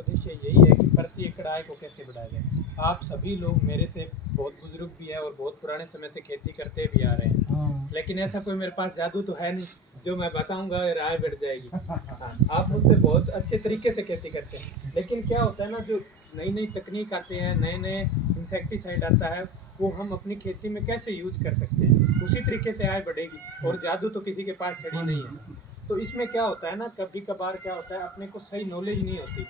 उद्देश्य यही है कि प्रति एकड़ आय को कैसे बढ़ाया जाए। आप सभी लोग मेरे से बहुत बुजुर्ग भी है और बहुत पुराने समय से खेती करते भी आ रहे हैं, लेकिन ऐसा कोई मेरे पास जादू तो है नहीं जो मैं बताऊंगा और आय बढ़ जाएगी। हाँ, आप मुझसे बहुत अच्छे तरीके से खेती करते हैं, लेकिन क्या होता है ना, जो नई नई तकनीक आते हैं, नए नए इंसेक्टिसाइड आता है, वो हम अपनी खेती में कैसे यूज कर सकते हैं, उसी तरीके से आय बढ़ेगी। और जादू तो किसी के पास चढ़ी नहीं है। तो इसमें क्या होता है ना, कभी कभार क्या होता है, अपने को सही नॉलेज नहीं होती।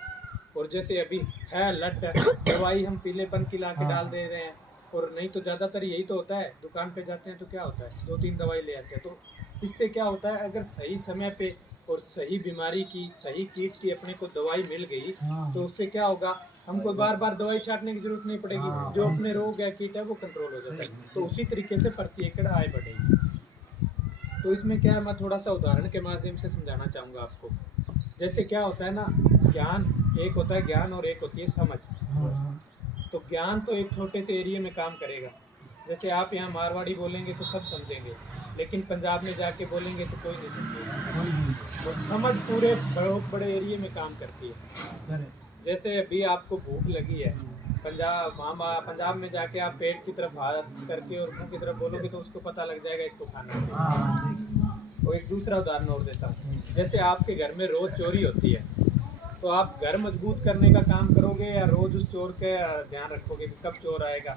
और जैसे अभी है लट दवाई हम पीलेपन की ला के डाल दे रहे हैं, और नहीं तो ज़्यादातर यही तो होता है, दुकान पे जाते हैं तो क्या होता है 2-3 दवाई ले आते हैं। तो इससे क्या होता है, अगर सही समय पे और सही बीमारी की, सही कीट की अपने को दवाई मिल गई, तो उससे क्या होगा, हमको बार बार दवाई छाटने की जरूरत नहीं पड़ेगी, जो अपने रोग या कीट है वो कंट्रोल हो जाता है। तो उसी तरीके से प्रति एकड़ आय बढ़ेगी। तो इसमें क्या है, मैं थोड़ा सा उदाहरण के माध्यम से समझाना चाहूँगा आपको। जैसे क्या होता है ना, ज्ञान एक होता है ज्ञान और एक होती है समझ। तो ज्ञान तो एक छोटे से एरिया में काम करेगा। जैसे आप यहाँ मारवाड़ी बोलेंगे तो सब समझेंगे, लेकिन पंजाब में जाके बोलेंगे तो कोई नहीं समझेगा। और समझ पूरे बहुत बड़े एरिया में काम करती है। जैसे अभी आपको भूख लगी है, पंजाब में जाके आप पेट की तरफ हाथ करके और मुंह की तरफ बोलोगे तो उसको पता लग जाएगा इसको खाना है। और एक दूसरा उदाहरण और देता हूँ। जैसे आपके घर में रोज चोरी होती है, तो आप घर मजबूत करने का काम करोगे या रोज उस चोर के ध्यान रखोगे कि कब चोर आएगा?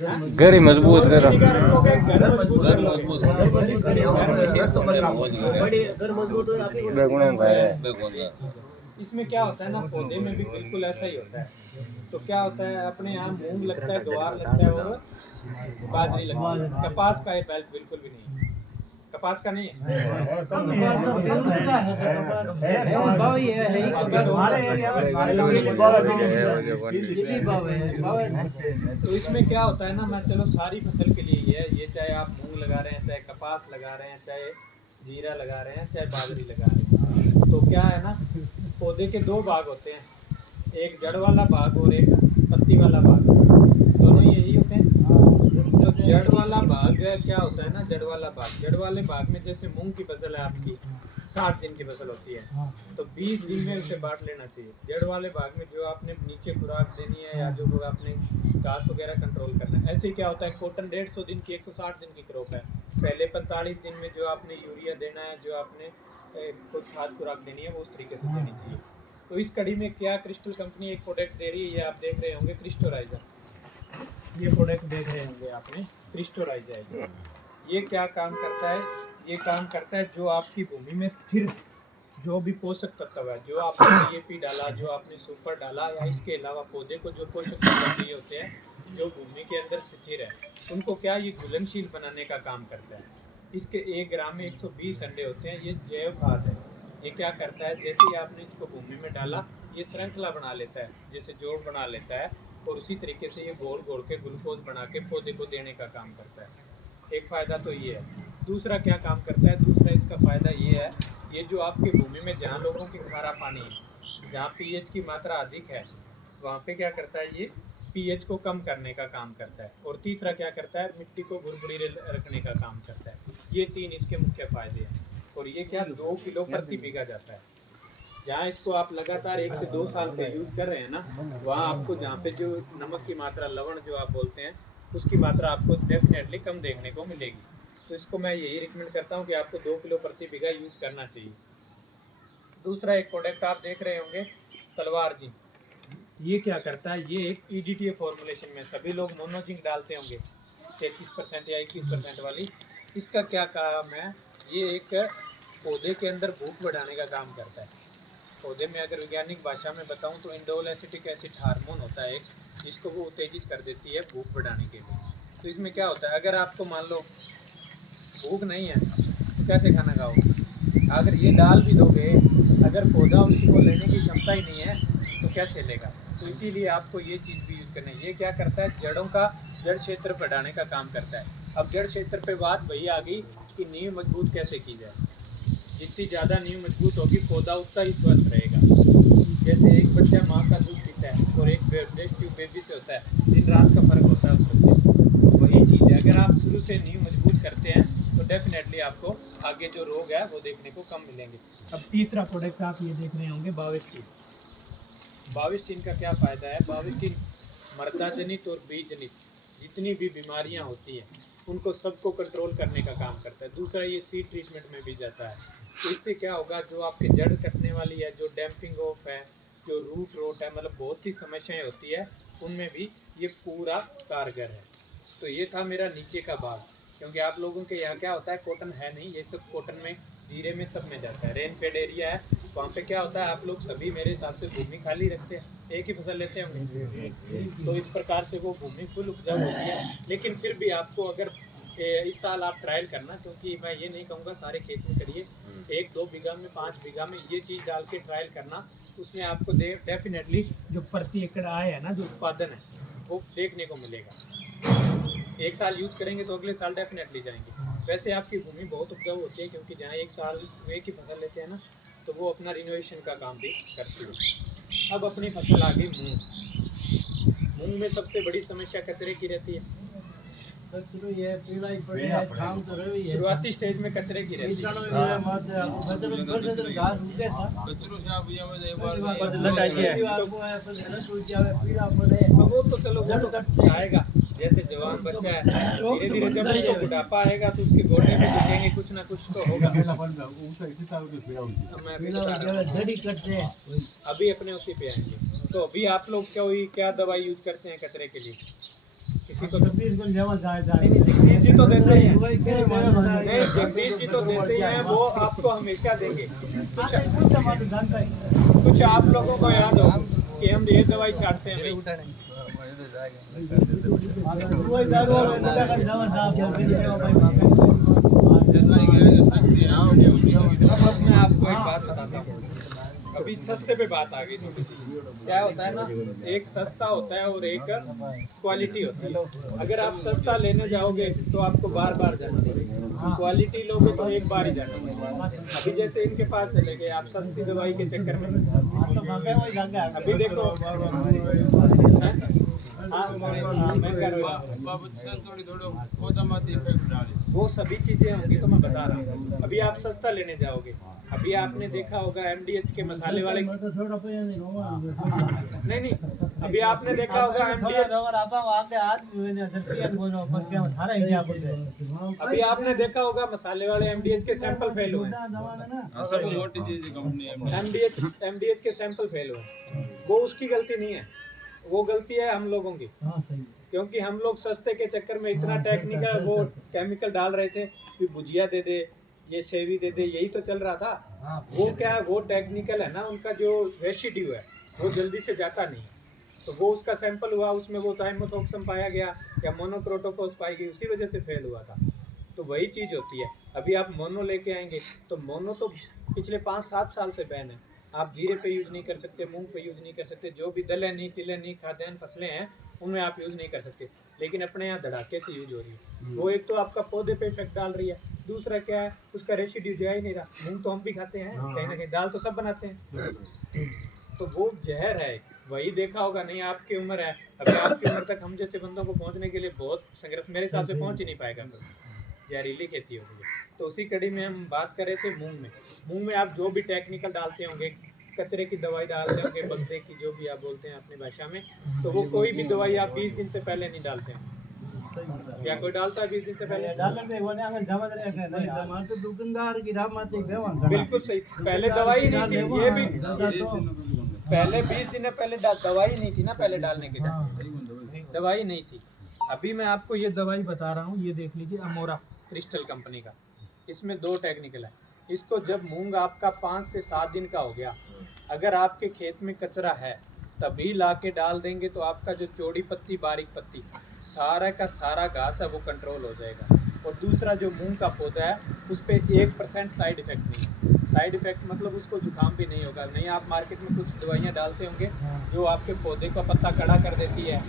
घर ही मजबूत करो। रखोगे, घर मजबूत करोगे। इसमें क्या होता है ना, पौधे में भी बिल्कुल ऐसा ही होता है। तो क्या होता है, अपने यहाँ मूंग लगता है, ग्वार लगता है और बाजरी लगती है। कपास का ये बेल्ट बिल्कुल भी नहीं है, कपास का नहीं है। तो इसमें क्या होता है ना, मैं चलो सारी फसल के लिए ये चाहे आप मूंग लगा रहे हैं, चाहे कपास लगा रहे हैं, चाहे जीरा लगा रहे हैं, चाहे बाजरी लगा रहे हैं, तो क्या है ना, पौधे के दो भाग होते हैं, एक जड़ वाला भाग और एक पत्ती वाला भाग। दोनों यही होते हैं। तो जड़ वाला भाग क्या होता है ना, जड़ वाले भाग में जैसे मूंग की फसल है आपकी 60 दिन की फसल होती है, तो 20 दिन में उसे बांट लेना चाहिए। जड़ वाले भाग में जो आपने नीचे खुराक देनी है या जो आपने घास वगैरह कंट्रोल करना है। ऐसे क्या होता है, कॉटन 150 दिन की 160 दिन की क्रॉप है, पहले 45 दिन में जो आपने यूरिया देना है, जो आपने कुछ खाद खुराक देनी है, वो उस तरीके से देनी चाहिए। तो इस कड़ी में क्या क्रिस्टल कंपनी एक प्रोडक्ट दे रही है, ये आप देख रहे होंगे क्रिस्टोराइजर। ये प्रोडक्ट देख रहे होंगे आपने क्रिस्टोराइजर। ये क्या काम करता है, ये काम करता है जो आपकी भूमि में स्थिर जो भी पोषक तत्व है, जो आपने डीएपी डाला, जो आपने सुपर डाला, या इसके अलावा पौधे को जो पोषक तत्व चाहिए होते हैं जो भूमि के अंदर स्थिर है, उनको क्या ये घुलनशील बनाने का काम करता है। इसके 1 ग्राम में 120 अंडे होते हैं। ये जैव खाद है। ये क्या करता है, जैसे ही आपने इसको भूमि में डाला, ये श्रृंखला बना लेता है, जैसे जोड़ बना लेता है, और उसी तरीके से ये गोल गोल के ग्लूकोज बना के पौधे को देने का काम करता है। एक फ़ायदा तो ये है। दूसरा क्या काम करता है, दूसरा इसका फ़ायदा ये है, ये जो आपकी भूमि में जहाँ लोगों की खारा पानी है, जहाँ पीएच की मात्रा अधिक है, वहाँ पे क्या करता है, ये पीएच को कम करने का काम करता है। और तीसरा क्या करता है, मिट्टी को भुरभुरी रखने का काम करता है। ये 3 इसके मुख्य फ़ायदे हैं। और ये क्या 2 किलो प्रति बीघा जाता है। जहाँ इसको आप लगातार 1 से 2 साल से यूज़ कर रहे हैं ना, वहाँ आपको जहाँ पे जो नमक की मात्रा, लवण जो आप बोलते हैं, उसकी मात्रा आपको डेफिनेटली कम देखने को मिलेगी। तो इसको मैं यही रिकमेंड करता हूँ कि आपको 2 किलो प्रति बीघा यूज़ करना चाहिए। दूसरा एक प्रोडक्ट आप देख रहे होंगे तलवार जिंक। ये क्या करता है, ये एक EDTA फॉर्मुलेशन में सभी लोग मोनोजिंक डालते होंगे 33% या 21% वाली। इसका क्या काम है, ये एक पौधे के अंदर भूख बढ़ाने का काम करता है। पौधे में अगर वैज्ञानिक भाषा में बताऊं तो इंडोल एसिटिक एसिड हार्मोन होता है एक, जिसको वो उत्तेजित कर देती है भूख बढ़ाने के लिए। तो इसमें क्या होता है, अगर आपको मान लो भूख नहीं है तो कैसे खाना खाओगे? अगर ये डाल भी दोगे, अगर पौधा उसको लेने की क्षमता ही नहीं है तो कैसे लेगा? तो इसीलिए आपको ये चीज़ भी यूज़ करनी है। ये क्या करता है, जड़ क्षेत्र बढ़ाने का काम करता है। अब जड़ क्षेत्र पे बात वही आ गई कि नींव मजबूत कैसे की जाए। जितनी ज़्यादा नींव मजबूत होगी, पौधा उतना ही स्वस्थ रहेगा। जैसे एक बच्चा माँ का दूध पीता है और एक ब्रेस्ट ट्यूब बेबी से होता है, दिन रात का फ़र्क होता है उस बच्चे से। तो वही चीज़ है, अगर आप शुरू से नींव मजबूत करते हैं तो डेफिनेटली आपको आगे जो रोग है वो देखने को कम मिलेंगे। अब तीसरा प्रोडक्ट आप ये देख रहे होंगे बाविस्टीन। बाविस्टीन का क्या फ़ायदा है? बाविस्टीन मर्दा जनित और बीज जनित जितनी भी बीमारियां होती हैं उनको सबको कंट्रोल करने का काम करता है। दूसरा ये सीड ट्रीटमेंट में भी जाता है। तो इससे क्या होगा, जो आपके जड़ कटने वाली है, जो डैम्पिंग ऑफ है, जो रूट रोट है, मतलब बहुत सी समस्याएं होती है, उनमें भी ये पूरा कारगर है। तो ये था मेरा नीचे का भाग, क्योंकि आप लोगों के यहाँ क्या होता है, कॉटन है नहीं, ये सब कॉटन में, जीरे में, सब में जाता है। रेन फेड एरिया है, वहाँ पे क्या होता है, आप लोग सभी मेरे हिसाब से भूमि खाली रखते हैं, एक ही फसल लेते होंगे, तो इस प्रकार से वो भूमि फुल उपजाऊ होती है। लेकिन फिर भी आपको अगर इस साल आप ट्रायल करना, क्योंकि मैं ये नहीं कहूँगा सारे खेत में करिए, 1-2 बीघा में, 5 बीघा में ये चीज़ डाल के ट्रायल करना, उसमें आपको डेफिनेटली जो प्रति एकड़ आय है ना, जो उत्पादन है, वो देखने को मिलेगा। एक साल यूज करेंगे तो अगले साल डेफिनेटली जाएंगे। वैसे आपकी भूमि बहुत उपजाऊ होती है, क्योंकि जहाँ एक साल एक ही फसल लेते हैं ना, तो वो अपना रिनोवेशन का काम भी करती है। अब अपनी फसल आ गई मूंग। मूंग में सबसे बड़ी समस्या कचरे की रहती है। शुरुआती स्टेज में कचरे की रहती है। वो तो चलो वो तो आएगा, जैसे जवान बच्चा है, धीरे धीरे जब उसको बुढ़ापा आएगा तो उसके गोडे में दिखेंगे कुछ ना कुछ तो होगा। अभी अपने उसी पे आएंगे। तो अभी आप लोग क्या दवाई यूज करते हैं कचरे के लिए? किसी को जगदीश जी तो देते ही हैं, नहीं जगदीश जी तो देते ही हैं, वो आपको हमेशा देंगे। कुछ आप लोगों को याद हो कि हम ये दवाई छाटते हैं भाई। अब मैं आपको एक बात बताता हूँ, अभी सस्ते पे बात आ गई थोड़ी सी। क्या होता है ना, एक सस्ता होता है और एक क्वालिटी होती है। अगर आप सस्ता लेने जाओगे तो आपको बार बार जाना पड़ेगा, क्वालिटी लोगे तो एक बार ही जाना पड़ेगा। अभी जैसे इनके पास चले गए आप सस्ती दवाई के चक्कर में, अभी देखो वो सभी चीजें होंगी, तो मैं बता रहा हूँ। अभी आप सस्ता लेने जाओगे, अभी आपने देखा होगा MDH के मसाले वाले, नहीं अभी आपने देखा होगा अभी आपने देखा होगा मसाले वाले MDH के सैंपल फेल हुए, MDH के सैंपल फेल हुए। वो उसकी गलती नहीं है, वो गलती है हम लोगों की, क्योंकि हम लोग सस्ते के चक्कर में इतना टेक्निकल वो केमिकल डाल रहे थे कि भुजिया दे दे, ये सेवी दे दे, यही तो चल रहा था। वो क्या है, वो टेक्निकल है ना, उनका जो रेसिड्यू है वो जल्दी से जाता नहीं, तो वो उसका सैंपल हुआ, उसमें वो थाइमोथॉक्सम पाया गया या मोनोक्रोटोफॉस पाई गई, उसी वजह से फेल हुआ था। तो वही चीज़ होती है। अभी आप मोनो लेके आएंगे तो मोनो तो पिछले 5-7 साल से बैन है। आप जीरे पे यूज़ नहीं कर सकते, मूंग पे यूज़ नहीं कर सकते, जो भी दलहनी तिलहनी खाद्यान्न फसलें हैं उनमें आप यूज़ नहीं कर सकते। लेकिन अपने यहाँ धड़ाके से यूज हो रही है। वो एक तो आपका पौधे पे इफेक्ट डाल रही है, दूसरा क्या है, उसका रेसिड्यू जा ही नहीं रहा। मूंग तो हम भी खाते हैं कहीं ना कहीं, दाल तो सब बनाते हैं, तो वो जहर है। वही देखा होगा, नहीं आपकी उम्र है, अभी आपकी उम्र तक हम जैसे बंदों को पहुँचने के लिए बहुत संघर्ष, मेरे हिसाब से पहुँच ही नहीं पाएगा, जहरीली खेती होगी। तो उसी कड़ी में हम बात कर रहे थे मूंग में आप जो भी टेक्निकल डालते होंगे, कचरे की दवाई डालते होंगे, बगदे की, जो भी आप बोलते हैं अपनी भाषा में, तो वो कोई भी दवाई आप 20 दिन से पहले नहीं डालते हैं। क्या कोई डालता है 20 दिन से पहले? बिल्कुल सही, पहले दवाई नहीं थी, ये भी पहले 20 दिन पहले दवाई नहीं थी ना, पहले डालने के लिए दवाई नहीं थी। अभी मैं आपको ये दवाई बता रहा हूँ, ये देख लीजिए, अमोरा क्रिस्टल कंपनी का। इसमें 2 टेक्निकल है। इसको जब मूंग आपका 5 से 7 दिन का हो गया, अगर आपके खेत में कचरा है तभी ला के डाल देंगे, तो आपका जो चौड़ी पत्ती बारीक पत्ती सारा का सारा घास है वो कंट्रोल हो जाएगा। और दूसरा जो मूंग का पौधा है उस पर 1% साइड इफेक्ट नहीं है। साइड इफेक्ट मतलब उसको जुकाम भी नहीं होगा। नहीं आप मार्केट में कुछ दवाइयाँ डालते होंगे जो आपके पौधे का पत्ता कड़ा कर देती है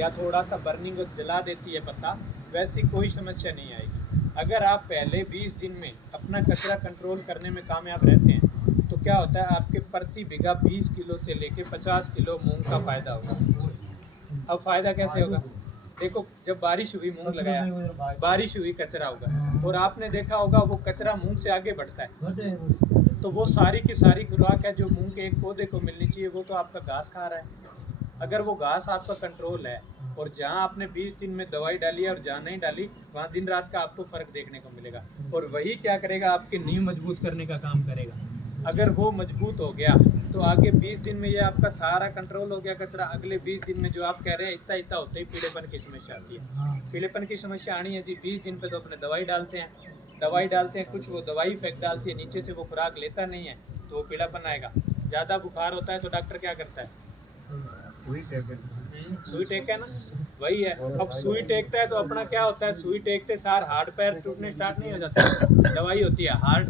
या थोड़ा सा बर्निंग जला देती है पत्ता, वैसी कोई समस्या नहीं आएगी। अगर आप पहले 20 दिन में अपना कचरा कंट्रोल करने में कामयाब रहते हैं तो क्या होता है, आपके प्रति बीघा 20 किलो से लेके 50 किलो मूंग का फ़ायदा होगा। अब फ़ायदा कैसे होगा? देखो जब बारिश हुई मूंग लगाया, बारिश हुई कचरा होगा, और आपने देखा होगा वो कचरा मूंग से आगे बढ़ता है, तो वो सारी की सारी खुराक है जो मूंग के एक पौधे को मिलनी चाहिए, वो तो आपका घास खा रहा है। अगर वो घास आपका कंट्रोल है, और जहाँ आपने 20 दिन में दवाई डाली है और जहाँ नहीं डाली, वहाँ दिन रात का आपको फर्क देखने को मिलेगा। और वही क्या करेगा, आपकी नींव मजबूत करने का काम करेगा। अगर वो मजबूत हो गया तो आगे 20 दिन में ये आपका सारा कंट्रोल हो गया कचरा। अगले 20 दिन में जो आप कह रहे हैं इतना इतना होते ही पीलेपन की समस्या आती है। पीलेपन की समस्या आनी है जी 20 दिन पे तो अपने दवाई डालते हैं, कुछ वो दवाई इफेक्ट डालती है, नीचे से वो खुराक लेता नहीं है तो वो पीलापन आएगा। ज़्यादा बुखार होता है तो डॉक्टर क्या करता है, सुई टेक है ना, वही है। अब सुई टेकता है तो अपना क्या होता है, सुई टेकते सार हार्ड पैर टूटने स्टार्ट नहीं हो जाता, दवाई होती है हार्ड,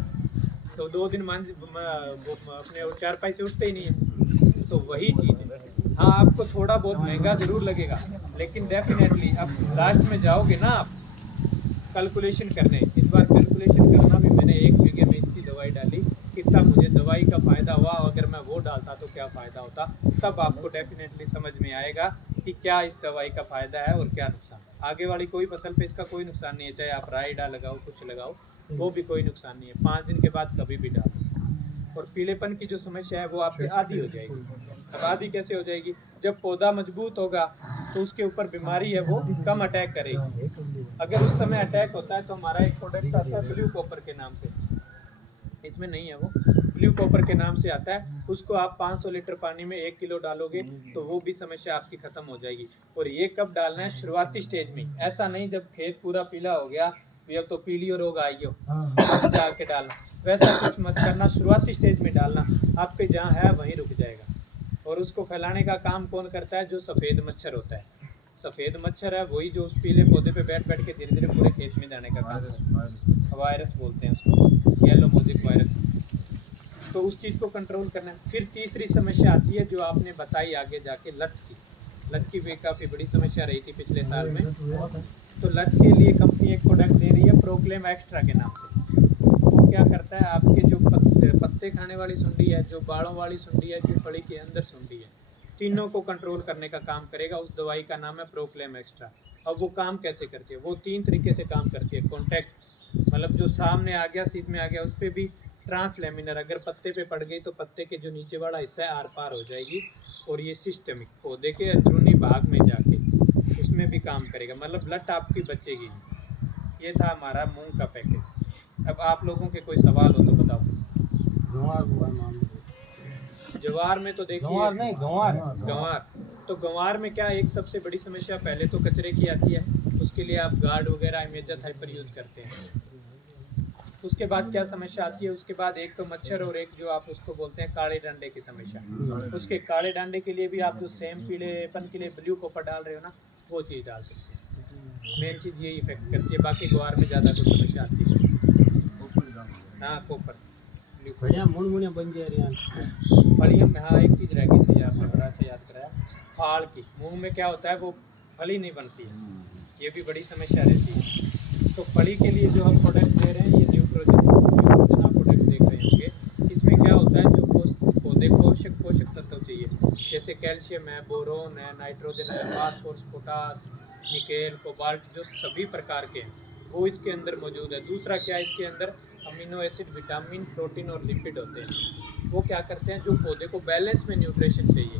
तो 2 दिन अपने और 4 पैसे उठते ही नहीं है। तो वही चीज़ है। हाँ आपको थोड़ा बहुत महंगा जरूर लगेगा, लेकिन डेफिनेटली अब लास्ट में जाओगे ना आप कैलकुलेशन करने। इस बार कैलकुलेशन करना भी, मैंने 1 बीघे में इतनी दवाई डाली, कितना मुझे दवाई का फ़ायदा हुआ, अगर मैं वो डालता तो क्या फ़ायदा होता, तब आपको डेफिनेटली समझ में आएगा कि क्या इस दवाई का फ़ायदा है और क्या नुकसान। आगे वाली कोई फसल पे इसका कोई नुकसान नहीं है, चाहे आप राई डाल लगाओ, कुछ लगाओ, वो भी कोई नुकसान नहीं है। 5 दिन के बाद कभी भी डालो। और पीलेपन की जो समस्या है वो आपकी आधी हो जाएगी। अब आधी कैसे हो जाएगी, जब पौधा मजबूत होगा तो उसके ऊपर बीमारी है वो कम अटैक करेगी। अगर उस समय अटैक होता है तो हमारा एक प्रोडक्ट आता है ब्लू कॉपर के नाम से, इसमें नहीं है, वो ब्लू कॉपर के नाम से आता है। उसको आप 500 लीटर पानी में 1 किलो डालोगे तो वो भी समस्या आपकी ख़त्म हो जाएगी। और ये कब डालना है, शुरुआती स्टेज में, ऐसा नहीं जब खेत पूरा पीला हो गया अब तो पीलियो रोग आई हो डाल के डालना, वैसा कुछ मत करना। शुरुआती स्टेज में डालना, आपके जहाँ है वहीं रुक जाएगा। और उसको फैलाने का काम कौन करता है, जो सफ़ेद मच्छर होता है। सफ़ेद मच्छर है वही जो उस पीले पौधे पे बैठ के धीरे धीरे पूरे खेत में जाने का काम है। वायरस बोलते हैं उसको, येलो मोज़ेक वायरस। तो उस चीज़ को कंट्रोल करना है। फिर तीसरी समस्या आती है जो आपने बताई आगे जाके, लट की भी काफ़ी बड़ी समस्या रही थी पिछले साल में। तो लट के लिए कंपनी एक प्रोडक्ट दे रही है प्रोक्लेम एक्स्ट्रा के नाम से। वो क्या करता है, आपके जो पत्ते खाने वाली सुंडी है, जो बालों वाली सुंडी है, जो फली के अंदर सुंडी है, तीनों को कंट्रोल करने का काम करेगा। उस दवाई का नाम है प्रोक्लेम एक्स्ट्रा। अब वो काम कैसे करती है, वो 3 तरीके से काम करती है। कॉन्टैक्ट, मतलब जो सामने आ गया, सीध में आ गया, उस पर भी ट्रांसलेमिनर, अगर पत्ते पे पड़ गई तो पत्ते के जो नीचे वाला हिस्सा है आर पार हो जाएगी। और ये सिस्टमिक, पौधे के अंदरूनी भाग में जाके उसमें भी काम करेगा, मतलब लट आपकी बचेगी। ये था हमारा मूंग का पैकेज। अब आप लोगों के कोई सवाल हो तो बताओ। जवार में तो देखिए, गंवार तो गंवार में क्या, एक सबसे बड़ी समस्या पहले तो कचरे की आती है। उसके लिए आप गार्ड वगैरह इमेजर हाइपर यूज करते हैं। उसके बाद क्या समस्या आती है, उसके बाद एक तो मच्छर और एक जो आप उसको बोलते हैं काले डंडे की समस्या। उसके काले डंडे के लिए भी आप जो सेम पीलेपन के लिए ब्लू कॉपर डाल रहे हो ना, वो चीज़ डाल सकते हैं। मेन चीज़ ये इफेक्ट करती है, बाकी ग्वार में ज़्यादा कुछ समस्या आती है। हाँ कॉपर फलियाँ में, हाँ एक चीज़ रह गई, सही आपने बड़ा अच्छा याद कराया, फाल की। मूंग में क्या होता है, वो फली नहीं बनती है, ये भी बड़ी समस्या रहती है। तो फली के लिए जो हम प्रोडक्ट दे रहे हैं, ये न्यूट्रोजन आप प्रोडक्ट देख रहे होंगे। इसमें क्या होता है, जो पौधे को आवश्यक पोषक तत्व चाहिए, जैसे कैल्शियम है, बोरोन है, नाइट्रोजन है, फास्फोरस, पोटास, निकेल, कोबाल्ट, जो सभी प्रकार के हैं वो इसके अंदर मौजूद है। दूसरा क्या है, इसके अंदर अमीनो एसिड, विटामिन, प्रोटीन और लिपिड होते हैं। वो क्या करते हैं, जो पौधे को बैलेंस में न्यूट्रिशन चाहिए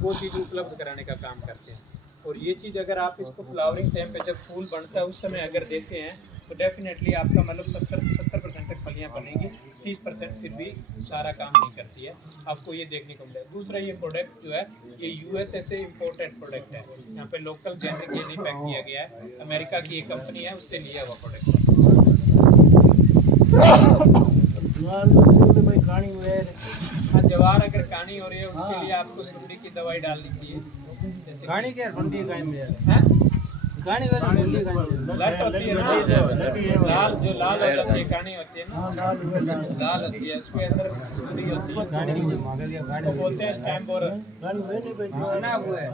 वो चीज़ उपलब्ध कराने का काम करते हैं। और ये चीज़ अगर आप इसको फ्लावरिंग टाइम पे, जब फूल बनता है उस समय अगर देते हैं तो डेफिनेटली आपका मतलब 70% तक फलियाँ बनेंगी। 30% फिर भी सारा काम नहीं करती है, आपको ये देखने को मिलेगा। दूसरा, ये प्रोडक्ट जो है ये USA से इम्पोर्टेड प्रोडक्ट है, यहाँ पे लोकल जेनरिक ये नहीं पैक किया गया है। अमेरिका की एक कंपनी है, उससे लिया हुआ प्रोडक्ट। हाँ, जवार अगर कानी हो रही है उसके लिए आपको सुंडी की दवाई डालनी चाहिए। गाड़ी क्या बंदी गाय में है, गाड़ी वाली बंदी गाय में लट होती है ना, लाल जो लाल होती है कानी होती है ना, लाल होती है, उसके अंदर सुंडी होती है, गाड़ी में मांगे गया गाड़ी उसको बोलते हैं स्टैम्प बोरर। ना हुआ है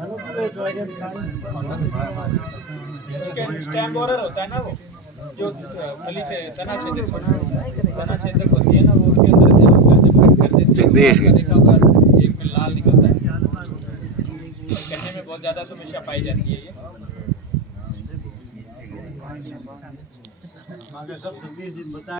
उसके स्टैम्प बोरर होता है ना, वो जो फली से तना छेदक होती है ना, वो उसके अंदर जब कट कर देते हैं, देखा होगा एक में लाल निकलता है। गन्ने में बहुत ज़्यादा समस्या पाई जाती है ये। सब 20 दिन बता